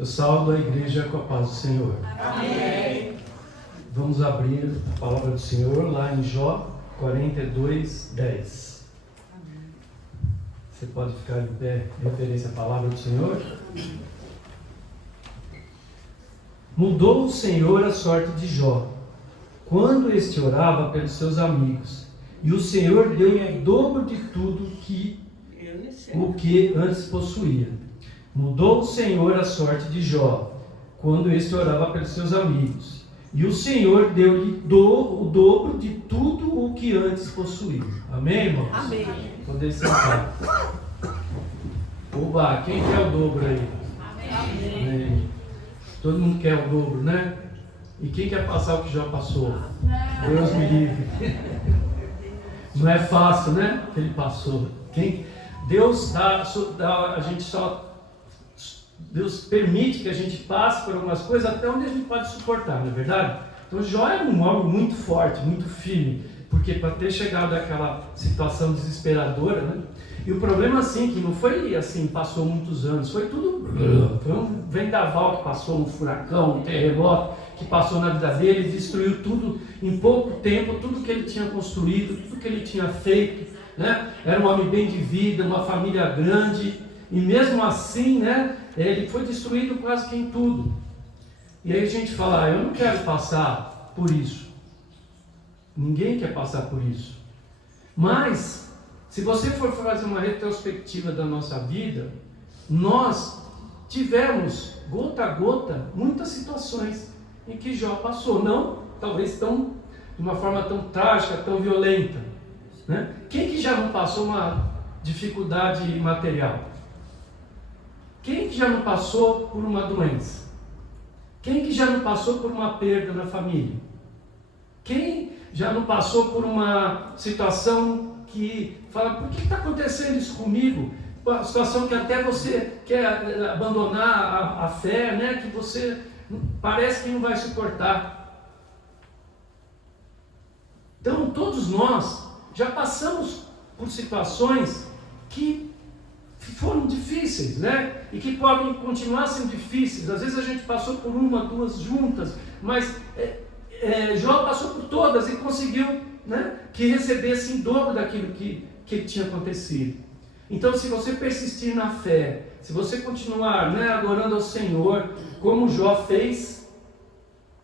Eu salvo a igreja com a paz do Senhor. Amém. Vamos abrir a palavra do Senhor lá em Jó 42, 10. Você pode ficar de pé, referência à palavra do Senhor. Mudou o Senhor a sorte de Jó, quando este orava pelos seus amigos, e o Senhor deu-lhe o dobro de tudo o que antes possuía. Mudou o Senhor a sorte de Jó, quando este orava pelos seus amigos, e o Senhor deu-lhe o dobro de tudo o que antes possuía. Amém, irmãos? Amém. Poder sentar. Oba, quem quer o dobro aí? Amém. Amém. Todo mundo quer o dobro, né? E quem quer passar o que já passou? Deus me livre. Não é fácil, né? Que ele passou. Deus Deus permite que a gente passe por algumas coisas até onde a gente pode suportar, não é verdade? Então Jó era um homem muito forte, muito firme, porque para ter chegado àquela situação desesperadora, né? E o problema assim, que não foi assim, passou muitos anos, foi tudo, foi um vendaval que passou, um furacão, um terremoto que passou na vida dele, destruiu tudo em pouco tempo, tudo que ele tinha construído, tudo que ele tinha feito, né? Era um homem bem de vida, uma família grande, e mesmo assim, né, ele foi destruído quase que em tudo. E aí a gente fala, eu não quero passar por isso. Ninguém quer passar por isso. Mas, se você for fazer uma retrospectiva da nossa vida, nós tivemos, gota a gota, muitas situações em que Jó passou. Não, talvez de uma forma tão trágica, tão violenta, né? Quem que já não passou uma dificuldade material? Quem que já não passou por uma doença? Quem que já não passou por uma perda na família? Quem já não passou por uma situação que fala, por que está acontecendo isso comigo? Uma situação que até você quer abandonar a fé, né? Que você parece que não vai suportar. Então todos nós já passamos por situações que foram difíceis, né? E que podem continuar sendo difíceis. Às vezes a gente passou por uma, duas juntas, mas Jó passou por todas e conseguiu, né, que recebesse em dobro daquilo que tinha acontecido. Então, se você persistir na fé, se você continuar, né, adorando ao Senhor, como Jó fez,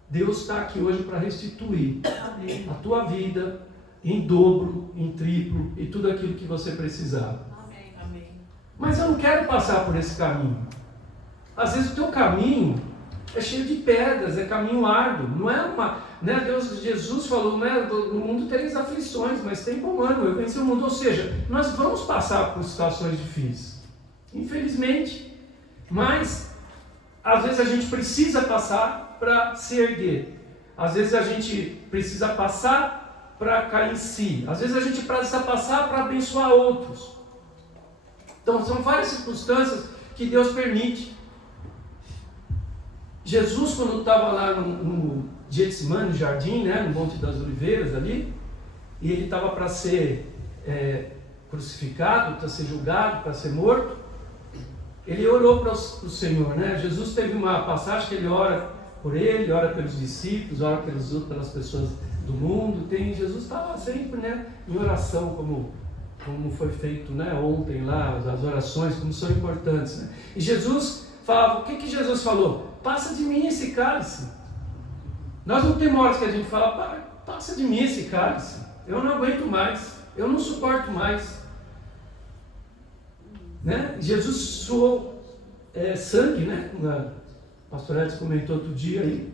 Deus está aqui hoje para restituir a tua vida em dobro, em triplo e tudo aquilo que você precisava. Mas eu não quero passar por esse caminho. Às vezes o teu caminho é cheio de pedras, é caminho árduo. Não é uma, né? Jesus falou, né? No mundo tereis aflições, mas tem comando, eu venci o mundo. Ou seja, nós vamos passar por situações difíceis, infelizmente. Mas às vezes a gente precisa passar para se erguer. Às vezes a gente precisa passar para cair em si. Às vezes a gente precisa passar para abençoar outros. Então, são várias circunstâncias que Deus permite. Jesus, quando estava lá no Getsemane, no jardim, né, no Monte das Oliveiras ali, e ele estava para ser crucificado, para ser julgado, para ser morto, ele orou para o Senhor, né? Jesus teve uma passagem que ele ora por ele, ora pelos discípulos, ora pelas pessoas do mundo. Jesus estava sempre, né, em oração, como foi feito, né, ontem lá, as orações, como são importantes, né? E Jesus falava, o que Jesus falou? Passa de mim esse cálice. Nós não temos horas que a gente fala, passa de mim esse cálice, eu não aguento mais, eu não suporto mais, né? Jesus suou sangue, né? O pastor Edson comentou outro dia aí,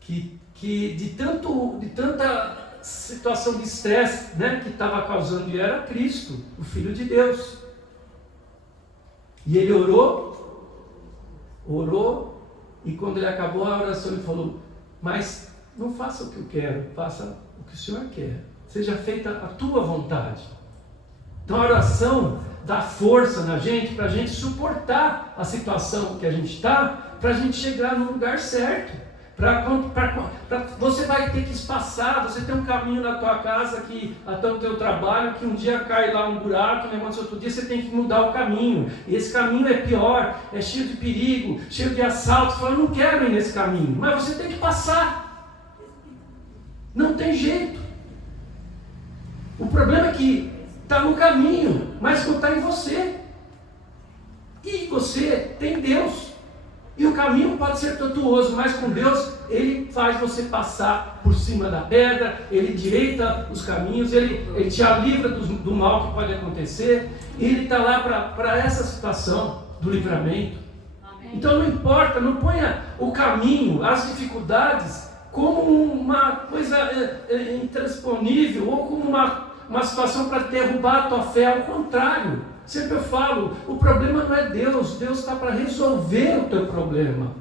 que de tanta situação de estresse, né, que estava causando, e era Cristo, o Filho de Deus. E ele orou, e quando ele acabou a oração, ele falou, mas não faça o que eu quero, faça o que o Senhor quer, seja feita a tua vontade. Então a oração dá força na gente, para a gente suportar a situação que a gente está, para a gente chegar no lugar certo. Você vai ter que espaçar, você tem um caminho na tua casa, até o teu trabalho, que um dia cai lá um buraco, outro dia você tem que mudar o caminho. E esse caminho é pior, é cheio de perigo, cheio de assalto. Você fala, eu não quero ir nesse caminho, mas você tem que passar. Não tem jeito. O problema é que está no caminho, mas não está em você. E você tem Deus. E o caminho pode ser tortuoso, mas com Deus, Ele faz você passar por cima da pedra, Ele direita os caminhos, Ele te livra do mal que pode acontecer, e Ele está lá para essa situação do livramento. Amém. Então não importa, não ponha o caminho, as dificuldades, como uma coisa intransponível, ou como uma situação para derrubar a tua fé. Ao contrário, sempre eu falo, o problema não é Deus, Deus está para resolver o teu problema.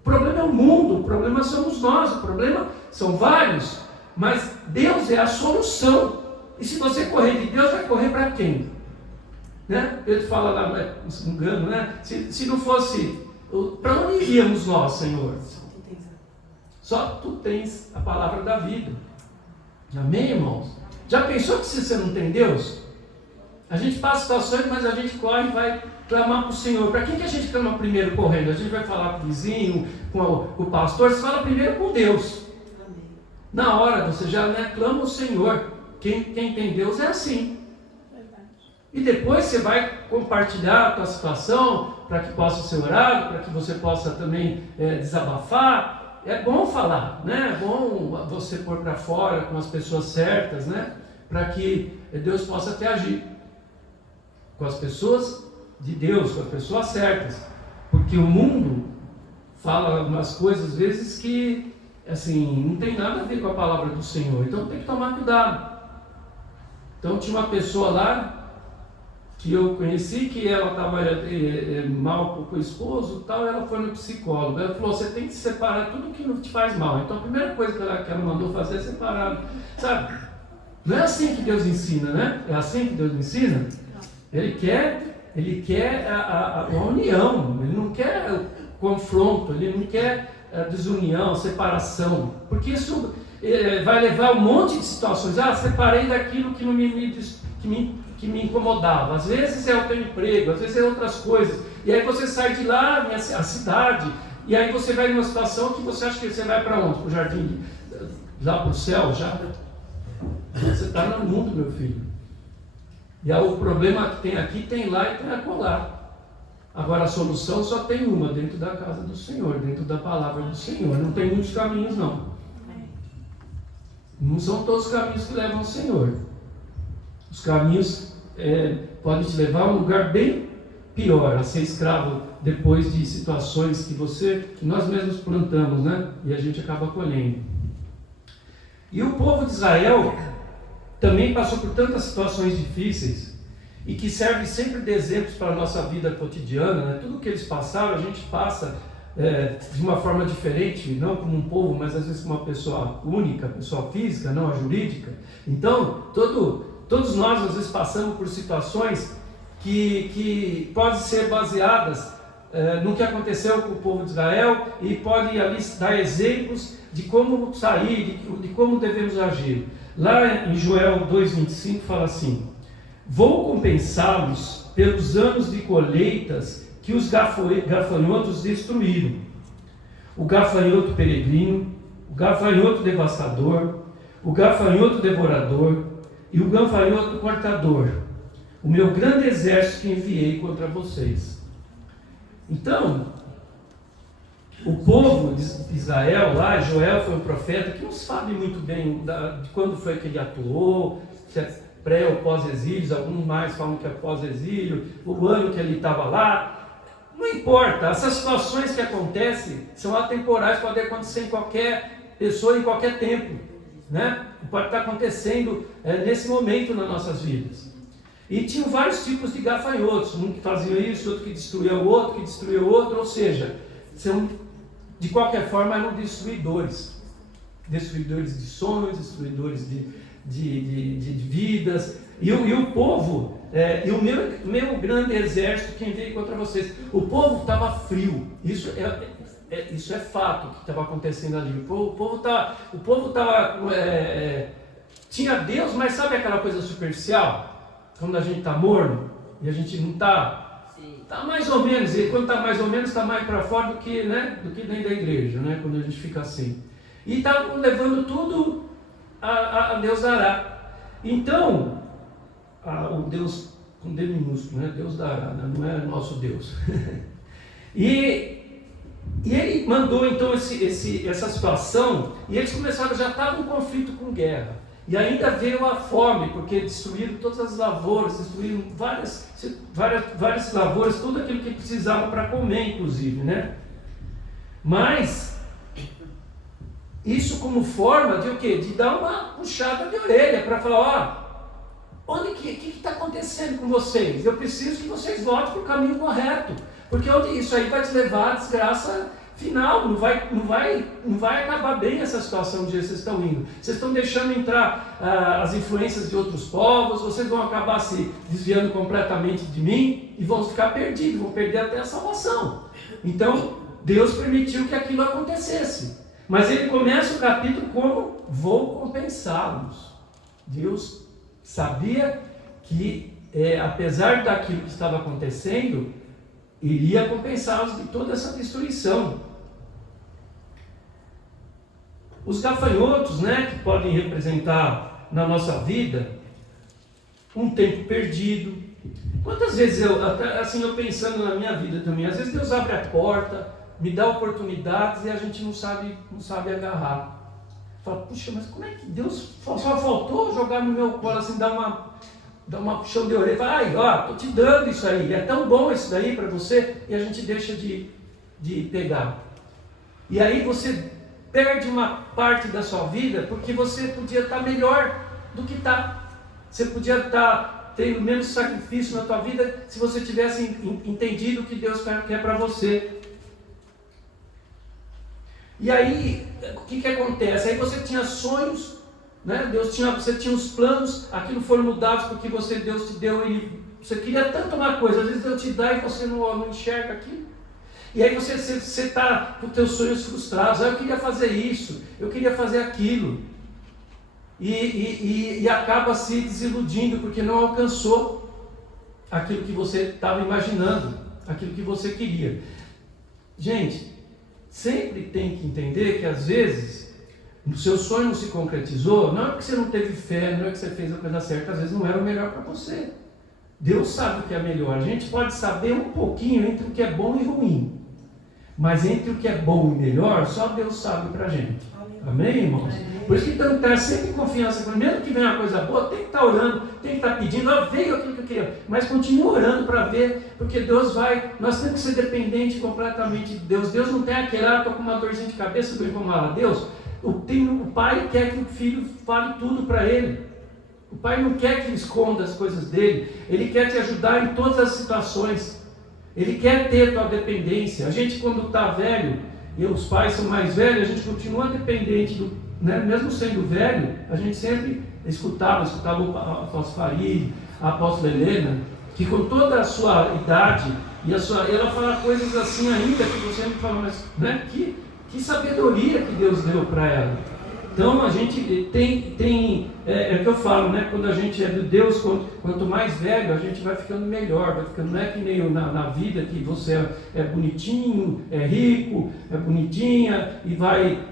O problema é o mundo, o problema somos nós, o problema são vários, mas Deus é a solução. E se você correr de Deus, vai correr para quem? Né? Pedro fala lá, se não me engano, né? Se não fosse, para onde iríamos nós, Senhor? Só Tu tens a palavra da vida. Amém, irmãos? Já pensou que se você não tem Deus? A gente passa situações, mas a gente corre e vai clamar para o Senhor. Para quem que a gente clama primeiro correndo? A gente vai falar com o vizinho, com o pastor. Você fala primeiro com Deus. Amém. Na hora você já clama o Senhor. Quem tem Deus é assim. Verdade. E depois você vai compartilhar a tua situação para que possa ser orado, para que você possa também desabafar. É bom falar, né? É bom você pôr para fora com as pessoas certas, né? Para que Deus possa te agir. Com as pessoas de Deus, com as pessoas certas. Porque o mundo fala algumas coisas, às vezes, que assim, não tem nada a ver com a palavra do Senhor. Então tem que tomar cuidado. Então tinha uma pessoa lá que eu conheci, que ela estava mal com o esposo e tal, ela foi no psicólogo. Ela falou, você tem que separar tudo que não te faz mal. Então a primeira coisa que ela mandou fazer é separar. Sabe? Não é assim que Deus ensina, né? É assim que Deus ensina? Ele quer a união, Ele não quer confronto, Ele não quer desunião, separação. Porque isso vai levar a um monte de situações. Separei daquilo que não que me incomodava. Às vezes é o teu emprego, às vezes é outras coisas. E aí você sai de lá, a cidade, e aí você vai numa situação que você acha que você vai para onde? Para o jardim, lá para o céu, já? Você está no mundo, meu filho. E aí, o problema que tem aqui, tem lá e tem acolá. Agora a solução só tem uma, dentro da casa do Senhor, dentro da palavra do Senhor. Não tem muitos caminhos, não. Não são todos os caminhos que levam ao Senhor. Os caminhos podem te levar a um lugar bem pior, a ser escravo depois de situações que nós mesmos plantamos, né? E a gente acaba colhendo. E o povo de Israel também passou por tantas situações difíceis e que servem sempre de exemplos para a nossa vida cotidiana, né? Tudo que eles passaram, a gente passa de uma forma diferente, não como um povo, mas às vezes como uma pessoa única, pessoa física, não a jurídica. Então, todos nós às vezes passamos por situações que podem ser baseadas no que aconteceu com o povo de Israel e podem ali dar exemplos de como sair, de como devemos agir. Lá em Joel 2,25 fala assim: vou compensá-los pelos anos de colheitas que os gafanhotos destruíram. O gafanhoto peregrino, o gafanhoto devastador, o gafanhoto devorador e o gafanhoto cortador, o meu grande exército que enviei contra vocês. Então, o povo de Israel lá, Joel foi um profeta que não sabe muito bem de quando foi que ele atuou, se é pré ou pós-exílio, alguns mais falam que é pós-exílio, o ano que ele estava lá. Não importa, essas situações que acontecem são atemporais, podem acontecer em qualquer pessoa, em qualquer tempo, né? Pode estar acontecendo nesse momento nas nossas vidas. E tinham vários tipos de gafanhotos, um que fazia isso, outro que destruía o outro, que destruía o outro, ou seja, de qualquer forma eram destruidores de sonhos, destruidores de vidas, e o povo, e o meu grande exército que enviei contra vocês. O povo estava frio, isso isso é fato que estava acontecendo ali. O povo estava tinha Deus, mas sabe aquela coisa superficial? Quando a gente está morno e a gente não está, está mais ou menos, e quando está mais ou menos, está mais para fora do que dentro da igreja, né? Quando a gente fica assim. E está levando tudo a Deus dará. Então, o Deus com D minúsculo, né? Deus dará, né? Não é nosso Deus. E ele mandou então essa situação, e eles começaram, já estava um conflito com guerra. E ainda veio a fome, porque destruíram todas as lavouras, destruíram várias lavouras, tudo aquilo que precisavam para comer, inclusive, né? Mas isso como forma de o quê? De dar uma puxada de orelha para falar, o que está acontecendo com vocês? Eu preciso que vocês voltem para o caminho correto, porque isso aí vai te levar à desgraça final, não vai acabar bem essa situação de vocês estão indo. Vocês estão deixando entrar as influências de outros povos, vocês vão acabar se desviando completamente de mim e vão ficar perdidos, vão perder até a salvação. Então, Deus permitiu que aquilo acontecesse. Mas ele começa o capítulo como: vou compensá-los. Deus sabia que, apesar daquilo que estava acontecendo, iria compensá-los de toda essa destruição. Os gafanhotos, né, que podem representar na nossa vida um tempo perdido. Quantas vezes eu pensando na minha vida também, às vezes Deus abre a porta, me dá oportunidades e a gente não sabe agarrar. Fala, puxa, mas como é que Deus só faltou jogar no meu colo assim, dar uma puxão de orelha, fala, estou te dando isso aí, é tão bom isso daí para você, e a gente deixa de pegar. E aí você perde uma parte da sua vida, porque você podia estar melhor do que está. Você podia estar tendo menos sacrifício na tua vida, se você tivesse entendido o que Deus quer para você. E aí, o que acontece? Aí você tinha sonhos, né? Você tinha os planos, aquilo foram mudados porque Deus te deu, e você queria tanto uma coisa, às vezes Deus te dá e você não enxerga aquilo. E aí você está com os teus sonhos frustrados, eu queria fazer isso, eu queria fazer aquilo. E acaba se desiludindo porque não alcançou aquilo que você estava imaginando, aquilo que você queria. Gente, sempre tem que entender que às vezes o seu sonho não se concretizou, não é porque você não teve fé, não é que você fez a coisa certa, às vezes não era o melhor para você. Deus sabe o que é melhor. A gente pode saber um pouquinho entre o que é bom e ruim, mas entre o que é bom e melhor, só Deus sabe para a gente. Amém, irmãos? Por isso que então ter sempre confiança, mesmo que venha uma coisa boa, tem que estar orando, tem que estar pedindo, veio aquilo que eu queria, mas continua orando para ver, porque Deus nós temos que ser dependentes completamente de Deus. Deus não tem aquele, estou com uma dorzinha de cabeça, vamos lá, Deus, o pai quer que o filho fale tudo para ele. O pai não quer que esconda as coisas dele, ele quer te ajudar em todas as situações, ele quer ter tua dependência. A gente, quando está velho, e os pais são mais velhos, a gente continua dependente mesmo sendo velho, a gente sempre escutava o apóstolo Farid, a apóstola Helena, que com toda a sua idade, ela fala coisas assim ainda, que você me fala, mas né, que sabedoria que Deus deu para ela. Então a gente tem o que eu falo, né? Quando a gente é de Deus, quanto mais velho, a gente vai ficando melhor, vai ficando, não é que nem na vida que você é bonitinho, é rico, é bonitinha, e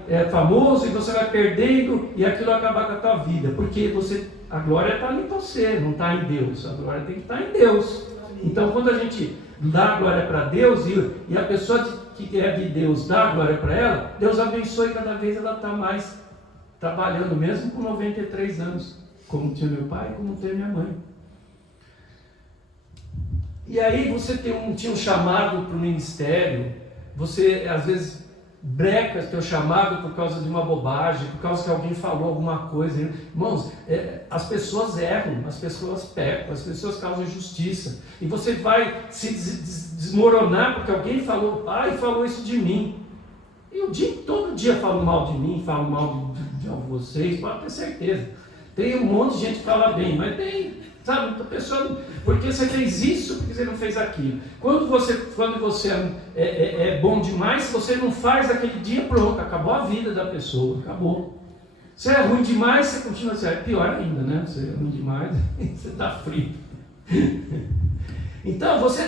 é famoso, e você vai perdendo, e aquilo acaba com a tua vida, porque a glória está em você, não está em Deus, a glória tem que estar em Deus. Então quando a gente dá a glória para Deus, e a pessoa que é de Deus dá a glória para ela, Deus abençoe, e cada vez ela está mais trabalhando, mesmo com 93 anos, como tinha meu pai, como tem minha mãe. E aí você tinha um chamado para o ministério, você às vezes breca teu chamado por causa de uma bobagem, por causa que alguém falou alguma coisa. Irmãos, as pessoas erram, as pessoas pecam, as pessoas causam injustiça, e você vai se desmoronar porque alguém falou, falou isso de mim. E todo dia falo mal de mim, falo mal de vocês, pode ter certeza. Tem um monte de gente que fala bem, mas tem Sabe, a pessoa, porque você fez isso, porque você não fez aquilo. Quando você é bom demais, se você não faz aquele dia, pronto, acabou a vida da pessoa, acabou. Se é ruim demais, você continua assim, é pior ainda, né? Se é ruim demais, você está frito. Então, você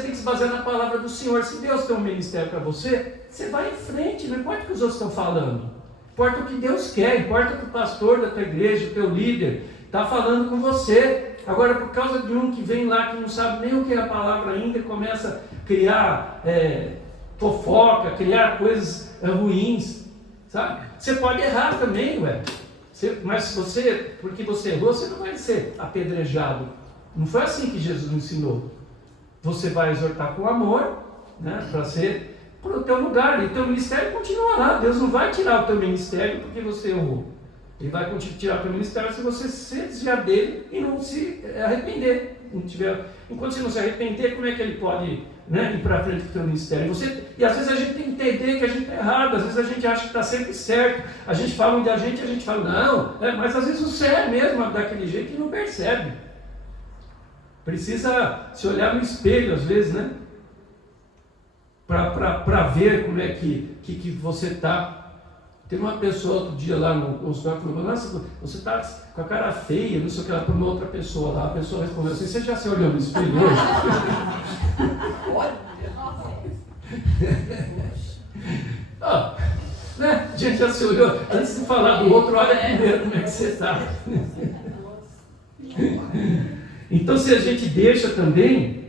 tem que se basear na palavra do Senhor. Se Deus tem um ministério para você, você vai em frente, não importa o que os outros estão falando. Importa o que Deus quer, importa o que o pastor da tua igreja, o teu líder, está falando com você. Agora, por causa de um que vem lá, que não sabe nem o que é a palavra ainda, e começa a criar fofoca, criar coisas ruins, sabe? Você pode errar também, mas se você, porque você errou, você não vai ser apedrejado. Não foi assim que Jesus ensinou. Você vai exortar com amor, né, para ser para o teu lugar, e o teu ministério continua lá. Deus não vai tirar o teu ministério porque você errou. Ele vai tirar o teu ministério se você se desviar dele e não se arrepender. Enquanto você não se arrepender, como é que ele pode, né, ir para frente com o teu ministério? E às vezes a gente tem que entender que a gente está errado, às vezes a gente acha que está sempre certo. A gente fala onde a gente fala, não, mas às vezes você é mesmo daquele jeito e não percebe. Precisa se olhar no espelho às vezes, né? Para ver como é que você está. Teve uma pessoa outro dia lá no consultório que falou, nossa, você está com a cara feia, não sei o que, ela para uma outra pessoa lá. A pessoa respondeu assim, você já se olhou no espelho hoje? Né? A gente já se olhou, antes de falar do outro, olha primeiro como é que você está. Então, se a gente deixa também,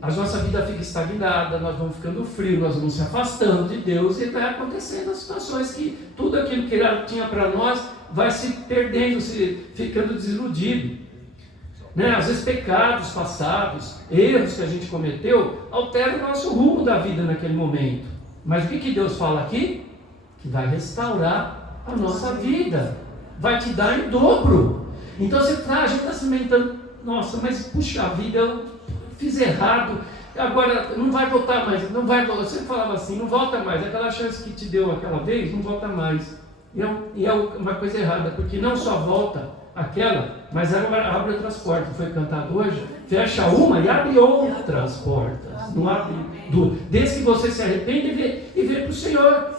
a nossa vida fica estagnada, nós vamos ficando frio, nós vamos se afastando de Deus e vai acontecendo as situações que tudo aquilo que Ele tinha para nós vai se perdendo, ficando desiludido. Né? Às vezes pecados passados, erros que a gente cometeu, alteram o nosso rumo da vida naquele momento. Mas o que Deus fala aqui? Que vai restaurar a nossa vida, vai te dar em dobro. Então a gente está se lamentando, nossa, mas puxa a vida, eu fiz errado, agora não vai voltar mais, não vai voltar. Você falava assim, não volta mais, aquela chance que te deu aquela vez, não volta mais. E é uma coisa errada, porque não só volta aquela, mas abre outras portas. Foi cantado hoje, fecha uma e abre outras portas. Não abre desde que você se arrepende e vê para o Senhor.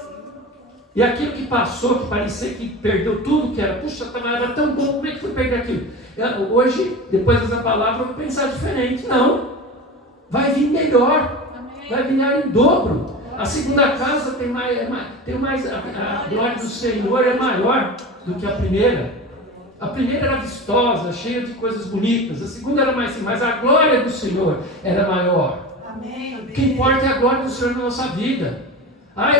E aquilo que passou, que parecia que perdeu tudo, que era, puxa, era tão bom, como é que foi perder aquilo? Hoje, depois dessa palavra, eu vou pensar diferente. Não, vai vir melhor, vai vir em dobro. A segunda casa tem mais a glória do Senhor é maior do que a primeira. A primeira era vistosa, cheia de coisas bonitas. A segunda era mais, mas a glória do Senhor era maior. O que importa é a glória do Senhor na nossa vida.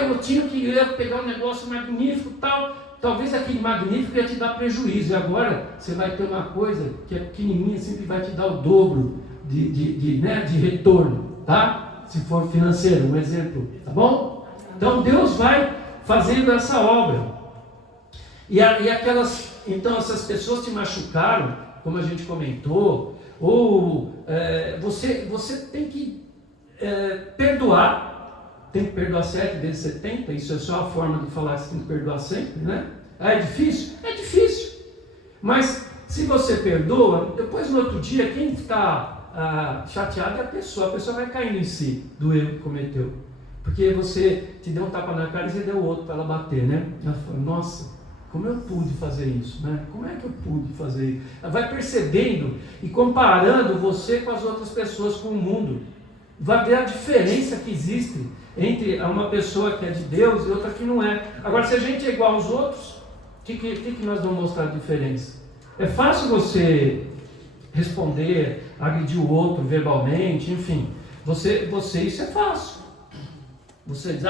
Eu tinha que pegar um negócio magnífico e tal. Talvez aquele magnífico ia te dar prejuízo. E agora você vai ter uma coisa que é pequenininha, sempre vai te dar o dobro de retorno, tá? Se for financeiro, um exemplo, tá bom? Então Deus vai fazendo essa obra. Então essas pessoas te machucaram, como a gente comentou, ou você tem que perdoar. Tem que perdoar 7 vezes 70, isso é só a forma de falar que você tem que perdoar sempre, né? É difícil? É difícil. Mas se você perdoa, depois no outro dia, quem está chateado é a pessoa vai caindo em si do erro que cometeu. Porque você te deu um tapa na cara e você deu outro para ela bater, né? Ela fala, nossa, como eu pude fazer isso, né? Como é que eu pude fazer isso? Ela vai percebendo e comparando você com as outras pessoas, com o mundo. Vai ver a diferença que existe entre uma pessoa que é de Deus e outra que não é. Agora, se a gente é igual aos outros, o que nós vamos mostrar de diferença? É fácil você responder, agredir o outro verbalmente, enfim. Isso é fácil. Você diz,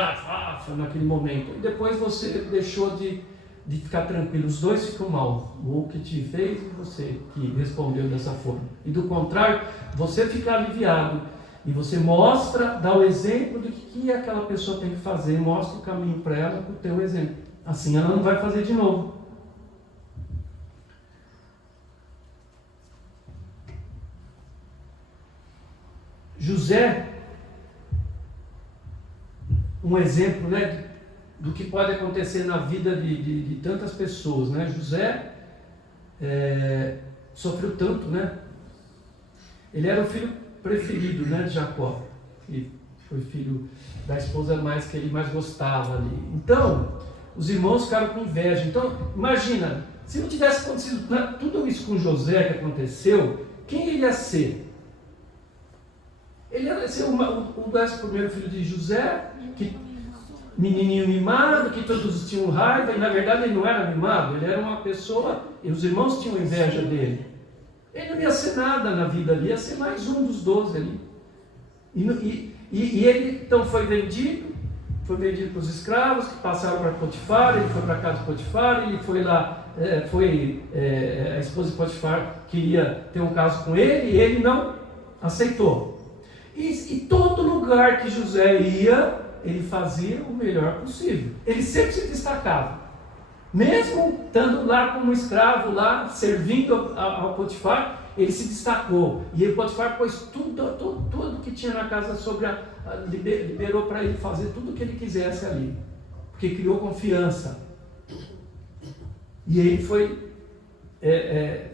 foi naquele momento. E depois você deixou de ficar tranquilo. Os dois ficam mal. O que te fez e você que respondeu dessa forma. E do contrário, você fica aliviado. E você dá o exemplo do que aquela pessoa tem que fazer, mostra o caminho para ela com o teu exemplo. Assim ela não vai fazer de novo. José, um exemplo, né, do que pode acontecer na vida de tantas pessoas, né? José sofreu tanto, né? Ele era o filho preferido, né, de Jacó. E foi filho da esposa que ele mais gostava ali. Então, os irmãos ficaram com inveja. Então, imagina, se não tivesse acontecido tudo isso com José que aconteceu, quem ele ia ser? Ele ia ser o 11º filho de José, que menininho mimado, que todos tinham raiva, e na verdade ele não era mimado, ele era uma pessoa, e os irmãos tinham inveja dele. Ele não ia ser nada na vida ali, ia ser mais um dos 12 ali. E ele então foi vendido para os escravos, que passaram para Potifar, ele foi para a casa de Potifar, ele foi lá, a esposa de Potifar queria ter um caso com ele, e ele não aceitou. E todo lugar que José ia, ele fazia o melhor possível. Ele sempre se destacava. Mesmo estando lá como escravo, lá servindo ao Potifar, ele se destacou. E o Potifar pôs tudo que tinha na casa liberou para ele fazer tudo o que ele quisesse ali. Porque criou confiança. E ele foi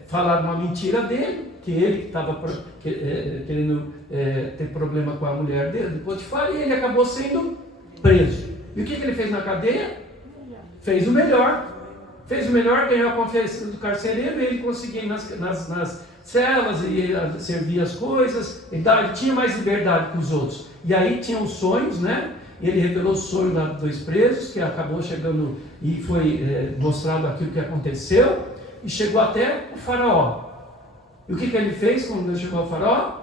falar uma mentira dele, que ele estava querendo ter problema com a mulher dele, de Potifar, e ele acabou sendo preso. E o que ele fez na cadeia? Fez o melhor, ganhou a confiança do carcereiro, e ele conseguia ir nas celas e servir as coisas, ele tinha mais liberdade que os outros. E aí tinha os sonhos, né? Ele revelou o sonho dos 2 presos, que acabou chegando e foi mostrado aquilo que aconteceu, e chegou até o faraó. E o que ele fez quando ele chegou ao faraó?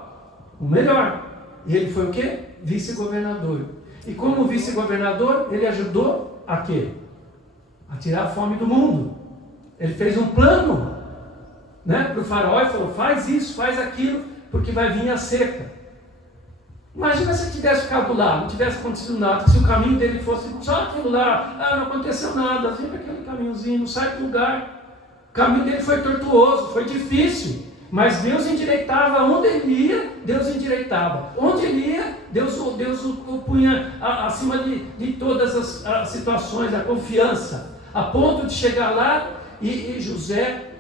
O melhor. E ele foi o quê? Vice-governador. E como vice-governador, ele ajudou a quê? A tirar a fome do mundo. Ele fez um plano, né, para o faraó e falou: faz isso, faz aquilo, porque vai vir a seca. Imagina se ele tivesse ficado lá, não tivesse acontecido nada, se o caminho dele fosse só aquilo lá, não aconteceu nada, sempre aquele caminhozinho, não sai do lugar. O caminho dele foi tortuoso, foi difícil, mas Deus endireitava onde ele ia, Deus endireitava. Onde ele ia, Deus o punha acima de todas as situações, a confiança, a ponto de chegar lá e José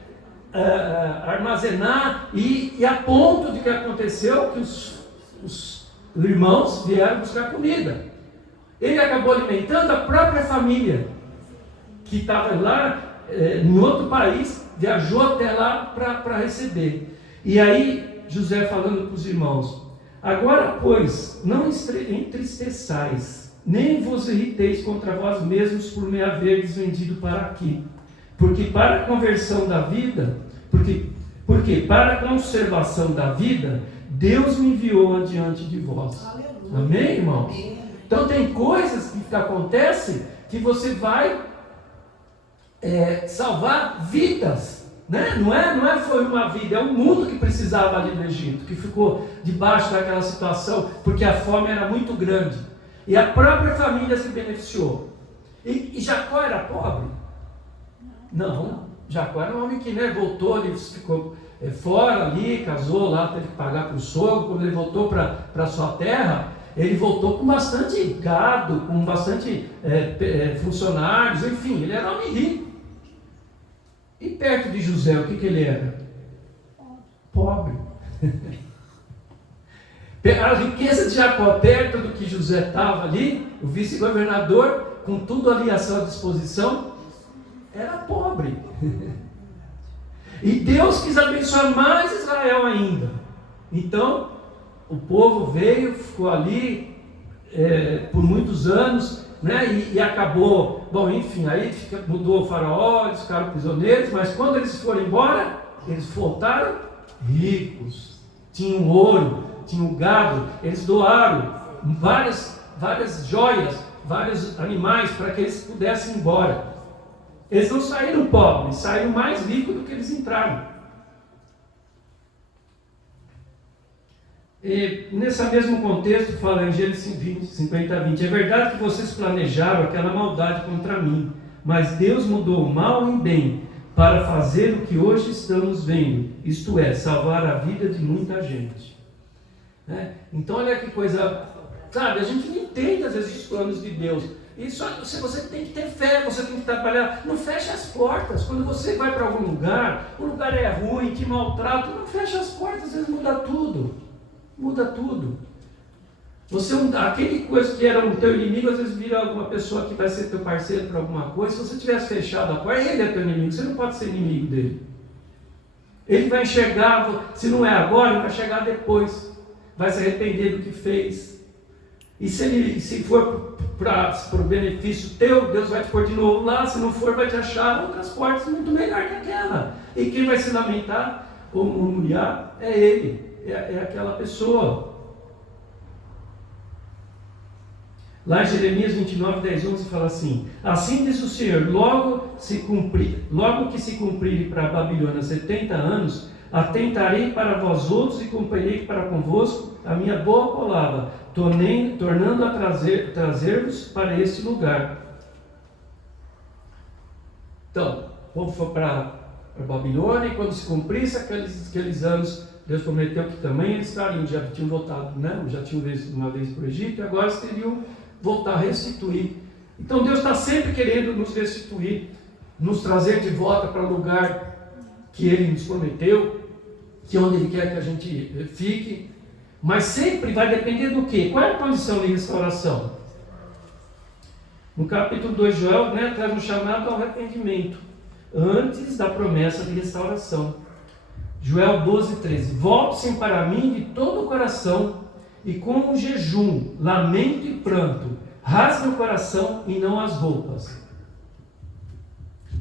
armazenar, e a ponto de que aconteceu que os irmãos vieram buscar comida. Ele acabou alimentando a própria família, que estava lá em outro país, viajou até lá para receber. E aí José falando para os irmãos: agora, pois, não entristeçais, nem vos irriteis contra vós mesmos por me haverdes vendido para aqui, porque para a conversão da vida, porque para a conservação da vida, Deus me enviou adiante de vós. Aleluia. Amém, irmãos? Então tem coisas que acontecem que você vai salvar vidas, né? Não foi uma vida, é o mundo que precisava ali do Egito, que ficou debaixo daquela situação, porque a fome era muito grande, e a própria família se beneficiou. E Jacó era pobre? Não, Jacó era um homem que, né, voltou, ele ficou fora ali, casou lá, teve que pagar para o sogro. Quando ele voltou para a sua terra, ele voltou com bastante gado, com bastante funcionários, enfim, ele era um homem rico. E perto de José, o que ele era? Pobre. A riqueza de Jacó, perto do que José estava ali, o vice-governador, com tudo ali à sua disposição, era pobre. E Deus quis abençoar mais Israel ainda. Então, o povo veio, ficou ali por muitos anos, né? E acabou, bom, enfim, aí mudou o faraó, eles ficaram prisioneiros, mas quando eles foram embora, eles voltaram ricos, tinham ouro, tinham gado, eles doaram várias joias, vários animais para que eles pudessem ir embora. Eles não saíram pobres, saíram mais ricos do que eles entraram. E nesse mesmo contexto, fala em Gênesis 50:20, é verdade que vocês planejaram aquela maldade contra mim, mas Deus mudou o mal em bem, para fazer o que hoje estamos vendo, isto é, salvar a vida de muita gente. Então olha que coisa, sabe, a gente não entende às vezes os planos de Deus. Isso, você tem que ter fé, você tem que trabalhar. Não feche as portas. Quando você vai para algum lugar, o lugar é ruim, te maltrata, não feche as portas, às vezes muda tudo. Muda tudo. Aquele coisa que era o teu inimigo, às vezes vira alguma pessoa que vai ser teu parceiro para alguma coisa. Se você tivesse fechado a porta, ele é teu inimigo, você não pode ser inimigo dele. Ele vai enxergar, se não é agora, ele vai chegar depois. Vai se arrepender do que fez. E se for para o benefício teu, Deus vai te pôr de novo lá. Se não for, vai te achar outras portas muito melhor que aquela. E quem vai se lamentar ou murmurar é ele, é aquela pessoa. Lá em Jeremias 29, 10, 11 fala assim: assim diz o Senhor, logo que se cumprirem para a Babilônia 70 anos, atentarei para vós outros e cumprirei para convosco a minha boa palavra, tornando a trazer-vos para este lugar. Então, o povo foi para a Babilônia, e quando se cumprisse aqueles anos, Deus prometeu que também eles estariam, já tinham voltado, né? Já tinham ido uma vez para o Egito, e agora eles teriam voltar a restituir. Então Deus está sempre querendo nos restituir, nos trazer de volta para o lugar que Ele nos prometeu, que é onde Ele quer que a gente fique, mas sempre vai depender do quê? Qual é a condição de restauração? No capítulo 2 de Joel, né, traz um chamado ao arrependimento, antes da promessa de restauração. Joel 12, 13: volte-se para mim de todo o coração, e com um jejum, lamento e pranto, rasgue o coração e não as roupas.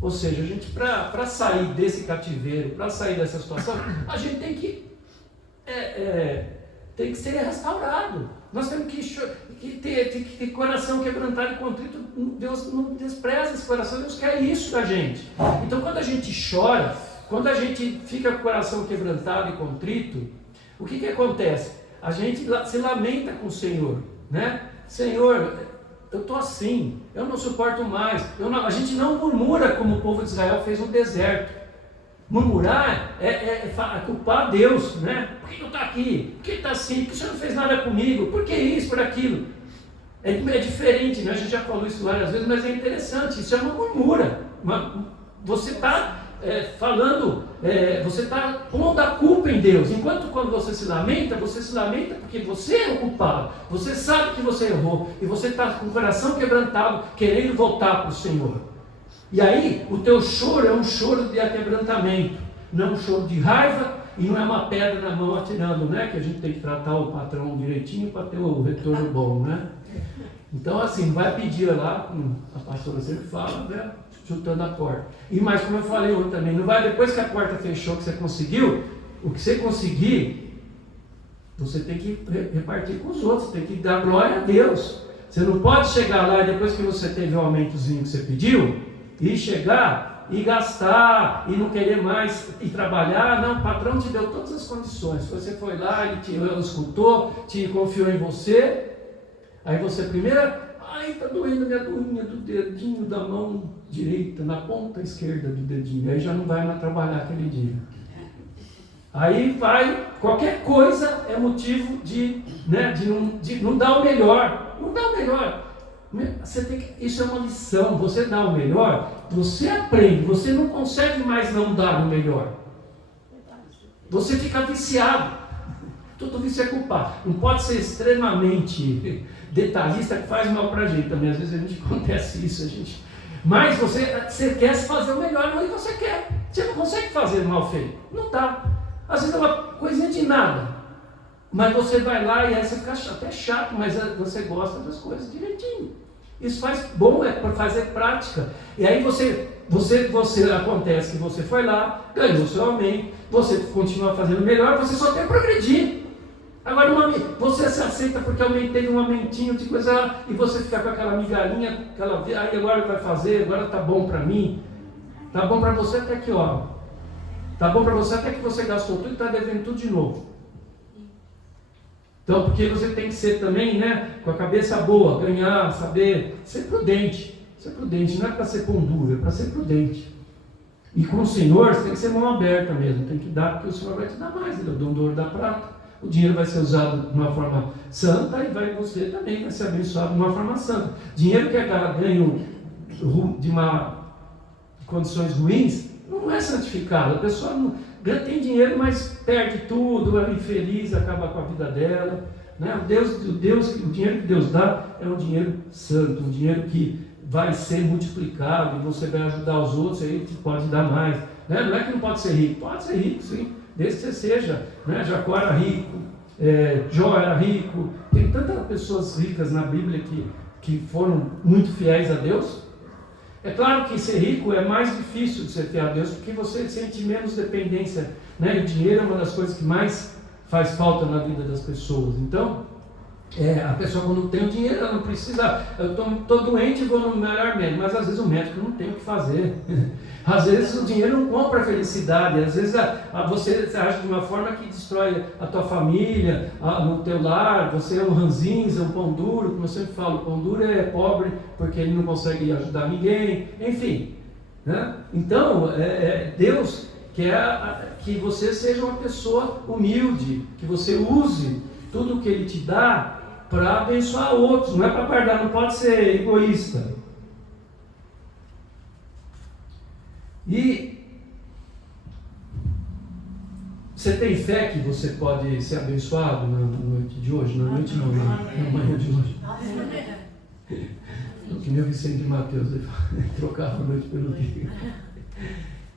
Ou seja, a gente, para sair desse cativeiro, para sair dessa situação, a gente tem que ser restaurado. Nós temos que ter coração quebrantado e contrito. Deus não despreza esse coração, Deus quer isso da gente. Então, quando a gente chora, quando a gente fica com o coração quebrantado e contrito, o que acontece? A gente se lamenta com o Senhor, né? Senhor, eu estou assim, eu não suporto mais. A gente não murmura como o povo de Israel fez no deserto. Murmurar é culpar Deus, né? Por que eu estou aqui? Por que está assim? Por que o Senhor não fez nada comigo? Por que isso, por aquilo? É diferente, né? A gente já falou isso várias vezes, mas é interessante. Isso é uma murmura. Você está você está pondo a culpa em Deus. Enquanto quando você se lamenta porque você é o culpado. Você sabe que você errou e você está com o coração quebrantado, querendo voltar para o Senhor. E aí, o teu choro é um choro de quebrantamento, não é um choro de raiva e não é uma pedra na mão atirando, né? Que a gente tem que tratar o patrão direitinho para ter o retorno bom, né? Então, assim, vai pedir lá, como a pastora sempre fala, né? Chutando a porta. E mais, como eu falei ontem também, não vai depois que a porta fechou, que você conseguiu, o que você conseguir, você tem que repartir com os outros, tem que dar glória a Deus. Você não pode chegar lá e depois que você teve o aumentozinho que você pediu, e chegar e gastar, e não querer mais e trabalhar. Não, o patrão te deu todas as condições. Você foi lá, ele te escutou, te confiou em você. Aí você primeiro, está doendo a minha unha do dedinho da mão direita, na ponta esquerda do dedinho. Aí já não vai mais trabalhar aquele dia. Aí qualquer coisa é motivo de não dar o melhor. Não dá o melhor. Isso é uma lição. Você dá o melhor, você aprende, você não consegue mais não dar o melhor. Você fica viciado. Tudo vício é culpado. Não pode ser extremamente detalhista, que faz mal pra gente também. Às vezes a gente acontece isso, mas você quer fazer o melhor, mas você quer. Você não consegue fazer mal feito. Não dá. Às vezes é uma coisinha de nada. Mas você vai lá e aí você fica até chato, mas você gosta das coisas direitinho. Isso faz bom, é para fazer prática. E aí você acontece que você foi lá, ganhou seu aumento, você continua fazendo melhor, você só tem que progredir. Agora você se aceita porque teve um aumentinho de coisa e você fica com aquela migalhinha, aí agora vai fazer, agora tá bom para mim. Tá bom para você até que hora? Tá bom para você até que você gastou tudo e está devendo tudo de novo. Então, porque você tem que ser também, né, com a cabeça boa, ganhar, saber, ser prudente. Ser prudente, não é para ser pão duro, é para ser prudente. E com o Senhor, você tem que ser mão aberta mesmo, tem que dar, porque o Senhor vai te dar mais, Ele é o dono do ouro da prata. o dinheiro vai ser usado de uma forma santa e você também vai ser abençoado de uma forma santa. Dinheiro que é ganho de condições ruins não é santificado. A pessoa tem dinheiro, mas perde tudo, é infeliz, acaba com a vida dela. Né? O dinheiro que Deus dá é um dinheiro santo, um dinheiro que vai ser multiplicado e você vai ajudar os outros, aí pode dar mais. Né? Não é que não pode ser rico, pode ser rico sim, desde que você seja. Né? Jacó era rico, Jó era rico, tem tantas pessoas ricas na Bíblia que foram muito fiéis a Deus. É claro que ser rico é mais difícil de ser fiel a Deus, porque você sente menos dependência. Né? E o dinheiro é uma das coisas que mais faz falta na vida das pessoas. Então, a pessoa quando tem o dinheiro, ela não precisa, eu estou doente e vou no melhor médico, mas às vezes o médico não tem o que fazer. Às vezes o dinheiro não compra a felicidade, às vezes você age de uma forma que destrói a tua família, no teu lar, você é um ranzinza, um pão duro, como eu sempre falo, o pão duro é pobre porque ele não consegue ajudar ninguém, enfim. Né? Então, Deus quer que você seja uma pessoa humilde, que você use tudo o que Ele te dá para abençoar outros, não é para guardar, não pode ser egoísta. E você tem fé que você pode ser abençoado na noite de hoje? Na noite não, na manhã de hoje. Que nem o Vicente de Mateus, ele trocava a noite pelo dia.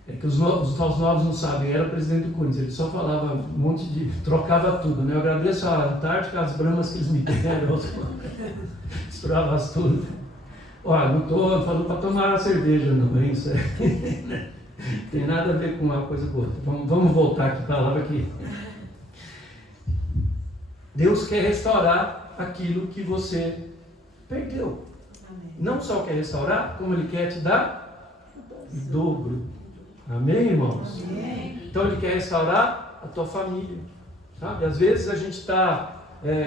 É que os novos não sabem, era presidente do Corinthians, ele só falava um monte de... trocava tudo, né? Eu agradeço a Antártica, as bramas que eles me deram, misturava tudo. Olha, não estou falando para tomar cerveja, não, é isso. Tem nada a ver com uma coisa com outra. Vamos voltar aqui para a palavra aqui. Deus quer restaurar aquilo que você perdeu. Não só quer restaurar, como Ele quer te dar o dobro. Amém, irmãos? Amém. Então Ele quer restaurar a tua família, sabe? Às vezes a gente está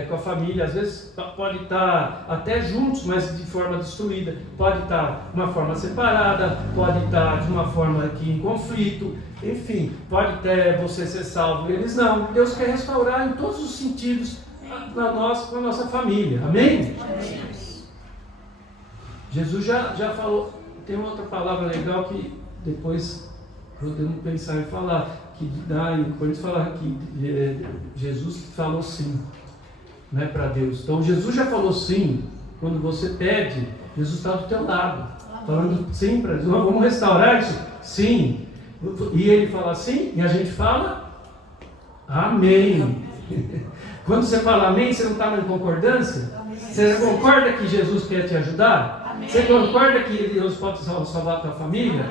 com a família, às vezes pode estar até juntos, mas de forma destruída, pode estar de uma forma separada, pode estar de uma forma aqui em conflito, enfim, pode até você ser salvo, eles não. Deus quer restaurar em todos os sentidos com a nossa família. Amém? Amém. Jesus já falou, tem uma outra palavra legal que depois podemos pensar em falar, que quando fala que Jesus falou sim, né, para Deus. Então Jesus já falou sim, quando você pede, Jesus está do teu lado, falando sim para Deus. Vamos restaurar isso? Sim. E Ele fala sim, e a gente fala amém. Quando você fala amém, você não está em concordância? Você concorda que Jesus quer te ajudar? Você concorda que Deus pode salvar a tua família?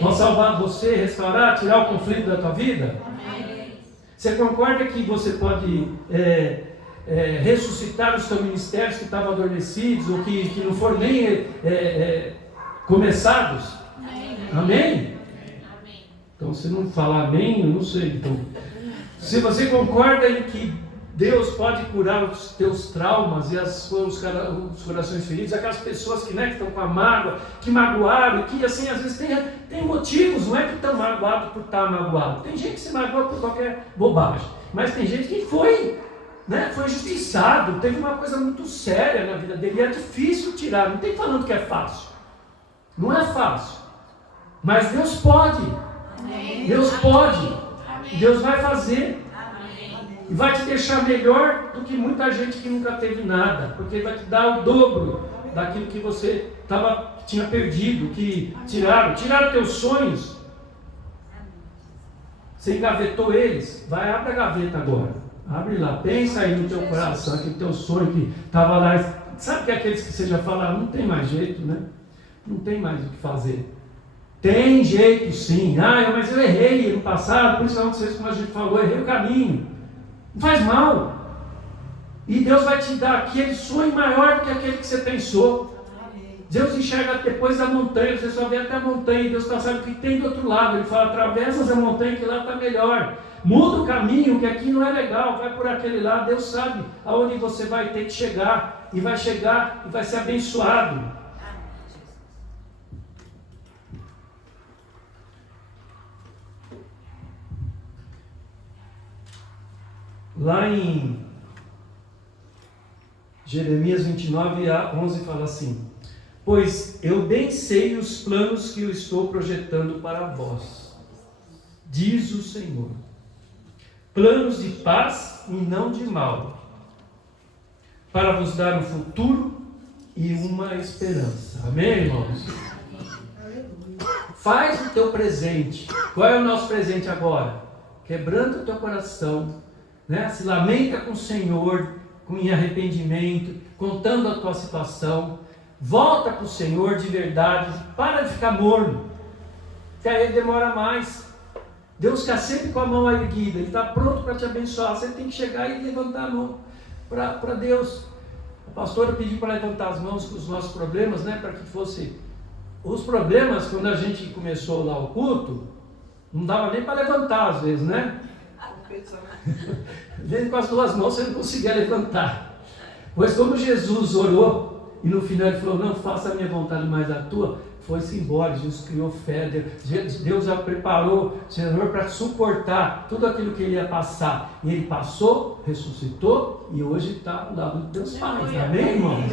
Pode salvar você, restaurar, tirar o conflito da tua vida? Você concorda que você pode ressuscitar os teus ministérios que estavam adormecidos ou que não foram nem começados? Amém? Então, se não falar amém, eu não sei. Então, se você concorda em que Deus pode curar os teus traumas e os corações feridos, aquelas pessoas que estão com a mágoa, que magoaram, que assim, às vezes tem motivos, não é que estão magoados por estar magoado. Tem gente que se magoa por qualquer bobagem, mas tem gente que foi injustiçado, teve uma coisa muito séria na vida dele, e é difícil tirar, não tem falando que é fácil. Não é fácil, mas Deus pode. Amém. Deus pode. Amém. Deus vai fazer. E vai te deixar melhor do que muita gente que nunca teve nada, porque vai te dar o dobro daquilo que você tinha perdido, que tiraram teus sonhos. Você engavetou eles, abre a gaveta agora, abre lá, pensa aí no teu coração, aquele teu sonho que estava lá, sabe que aqueles que você já fala, não tem mais jeito, né? Não tem mais o que fazer. Tem jeito sim, mas eu errei no passado, por isso aconteceu isso como a gente falou, errei o caminho. Não faz mal. E Deus vai te dar aquele sonho maior do que aquele que você pensou. Deus enxerga depois da montanha, você só vê até a montanha, e Deus sabe o que tem do outro lado. Ele fala, atravessa essa montanha que lá está melhor. Muda o caminho, que aqui não é legal, vai por aquele lado. Deus sabe aonde você vai ter que chegar, e vai ser abençoado. Lá em Jeremias 29:11 fala assim: pois eu bem sei os planos que eu estou projetando para vós, diz o Senhor, planos de paz e não de mal, para vos dar um futuro e uma esperança. Amém, irmãos? Faz o teu presente. Qual é o nosso presente agora? Quebrando o teu coração, né? Se lamenta com o Senhor, em arrependimento, contando a tua situação. Volta para o Senhor de verdade. Para de ficar morno, que aí demora mais. Deus está sempre com a mão erguida. Ele está pronto para te abençoar. Você tem que chegar e levantar a mão para Deus. A pastora pediu para levantar as mãos com os nossos problemas, né? Para que fosse... Os problemas, quando a gente começou lá o culto, não dava nem para levantar às vezes, né? Nem com as duas mãos você não conseguia levantar. Pois como Jesus orou, e no final ele falou, não faça a minha vontade, mas a tua, foi-se embora. Jesus criou fé, Deus já preparou o Senhor para suportar tudo aquilo que ele ia passar. E ele passou, ressuscitou, e hoje está ao lado de Deus Pai. Amém, irmãos?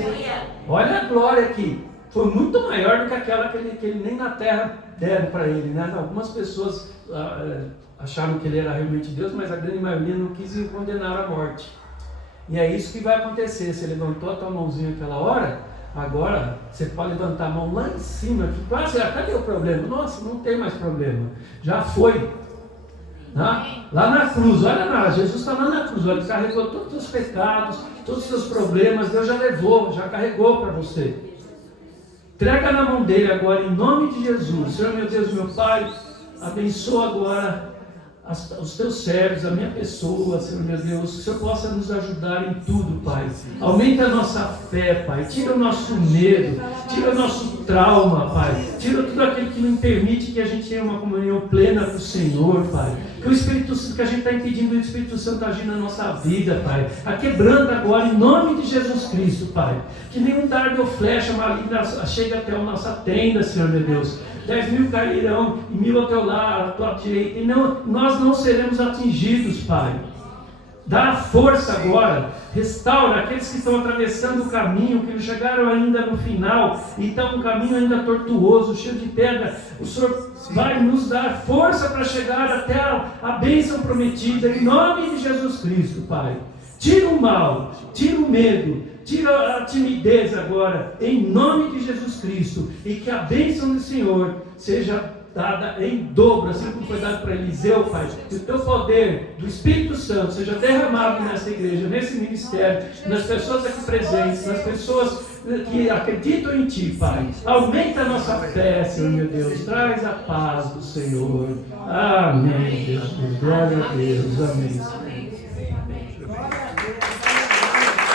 Olha a glória aqui. Foi muito maior do que aquela que ele nem na terra deram para ele, né? Algumas pessoas acharam que ele era realmente Deus, mas a grande maioria não quis e o condenaram à morte. E é isso que vai acontecer. Você levantou a tua mãozinha naquela hora, agora você pode levantar a mão lá em cima, que quase, cadê o problema? Nossa, não tem mais problema, já foi. Lá na cruz, olha lá, Jesus está lá na cruz, ele carregou todos os seus pecados, todos os seus problemas, Deus já levou, já carregou para você. Entrega na mão dele agora, em nome de Jesus. Senhor, meu Deus, meu Pai, abençoa agora os teus servos, a minha pessoa, Senhor, meu Deus. Que o Senhor possa nos ajudar em tudo, Pai. Aumenta a nossa fé, Pai. Tira o nosso medo, tira o nosso trauma, Pai. Tira tudo aquilo que não permite que a gente tenha uma comunhão plena com o Senhor, Pai. Que o Espírito Santo, que a gente está impedindo, o Espírito Santo agir na nossa vida, Pai. A quebrando agora, em nome de Jesus Cristo, Pai. Que nenhum dardo ou flecha maligna chegue até a nossa tenda, Senhor, meu Deus. 10.000 cairão e 1.000 ao teu lado, à tua direita, e nós não seremos atingidos, Pai. Dá força agora, restaura aqueles que estão atravessando o caminho, que não chegaram ainda no final, e estão um caminho ainda tortuoso, cheio de pedra. O Senhor vai nos dar força para chegar até a bênção prometida, em nome de Jesus Cristo, Pai. Tira o mal, tira o medo, tira a timidez agora, em nome de Jesus Cristo, e que a bênção do Senhor seja dada em dobro, assim como foi dado para Eliseu, Pai. Que o teu poder do Espírito Santo seja derramado nessa igreja, nesse ministério, nas pessoas aqui presentes, nas pessoas que acreditam em Ti, Pai. Aumenta a nossa fé, Senhor, meu Deus. Traz a paz do Senhor. Amém, Deus. Glória a Deus. Amém.